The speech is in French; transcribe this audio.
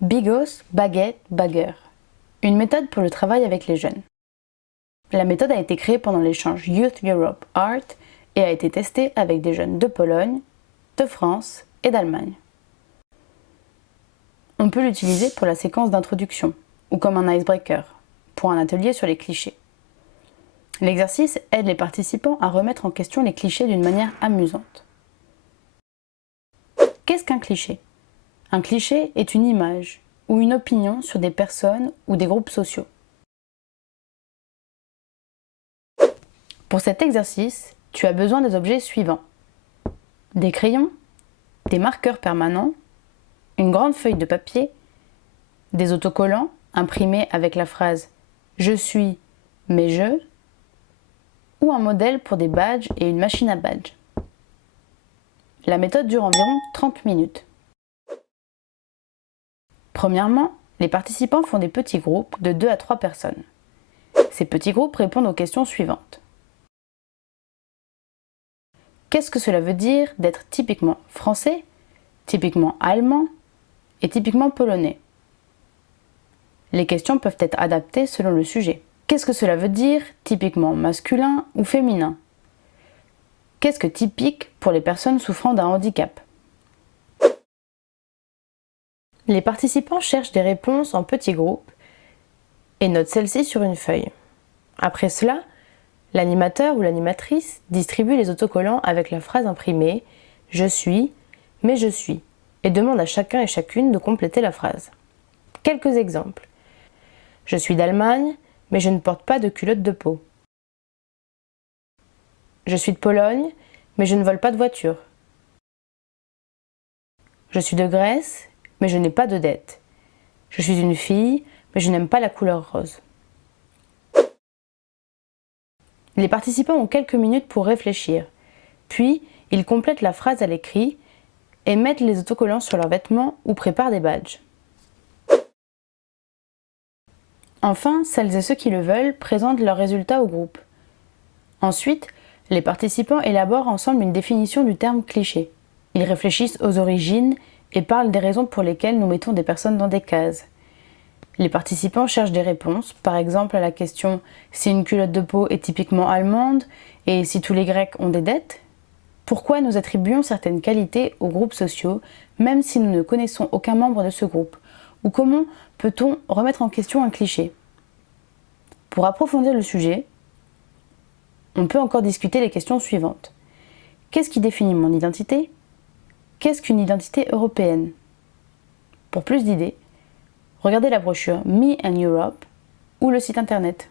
Bigos, baguette, bagueur. Une méthode pour le travail avec les jeunes. La méthode a été créée pendant l'échange Youth Europe Art et a été testée avec des jeunes de Pologne, de France et d'Allemagne. On peut l'utiliser pour la séquence d'introduction ou comme un icebreaker, pour un atelier sur les clichés. L'exercice aide les participants à remettre en question les clichés d'une manière amusante. Qu'est-ce qu'un cliché ? Un cliché est une image ou une opinion sur des personnes ou des groupes sociaux. Pour cet exercice, tu as besoin des objets suivants. Des crayons, des marqueurs permanents, une grande feuille de papier, des autocollants imprimés avec la phrase « Je suis, mais je » ou un modèle pour des badges et une machine à badges. La méthode dure environ 30 minutes. Premièrement, les participants font des petits groupes de 2 à 3 personnes. Ces petits groupes répondent aux questions suivantes. Qu'est-ce que cela veut dire d'être typiquement français, typiquement allemand et typiquement polonais? Les questions peuvent être adaptées selon le sujet. Qu'est-ce que cela veut dire typiquement masculin ou féminin? Qu'est-ce que typique pour les personnes souffrant d'un handicap? Les participants cherchent des réponses en petits groupes et notent celles-ci sur une feuille. Après cela, l'animateur ou l'animatrice distribue les autocollants avec la phrase imprimée « Je suis, mais je suis » et demande à chacun et chacune de compléter la phrase. Quelques exemples. Je suis d'Allemagne, mais je ne porte pas de culotte de peau. Je suis de Pologne, mais je ne vole pas de voiture. Je suis de Grèce, mais je n'ai pas de dette. Je suis une fille, mais je n'aime pas la couleur rose. Les participants ont quelques minutes pour réfléchir, puis ils complètent la phrase à l'écrit et mettent les autocollants sur leurs vêtements ou préparent des badges. Enfin, celles et ceux qui le veulent présentent leurs résultats au groupe. Ensuite, les participants élaborent ensemble une définition du terme cliché. Ils réfléchissent aux origines et parlent des raisons pour lesquelles nous mettons des personnes dans des cases. Les participants cherchent des réponses, par exemple à la question « Si une culotte de peau est typiquement allemande et si tous les Grecs ont des dettes ?» Pourquoi nous attribuons certaines qualités aux groupes sociaux, même si nous ne connaissons aucun membre de ce groupe? Ou comment peut-on remettre en question un cliché? Pour approfondir le sujet, on peut encore discuter les questions suivantes. Qu'est-ce qui définit mon identité? Qu'est-ce qu'une identité européenne? Pour plus d'idées, regardez la brochure Me and Europe ou le site internet.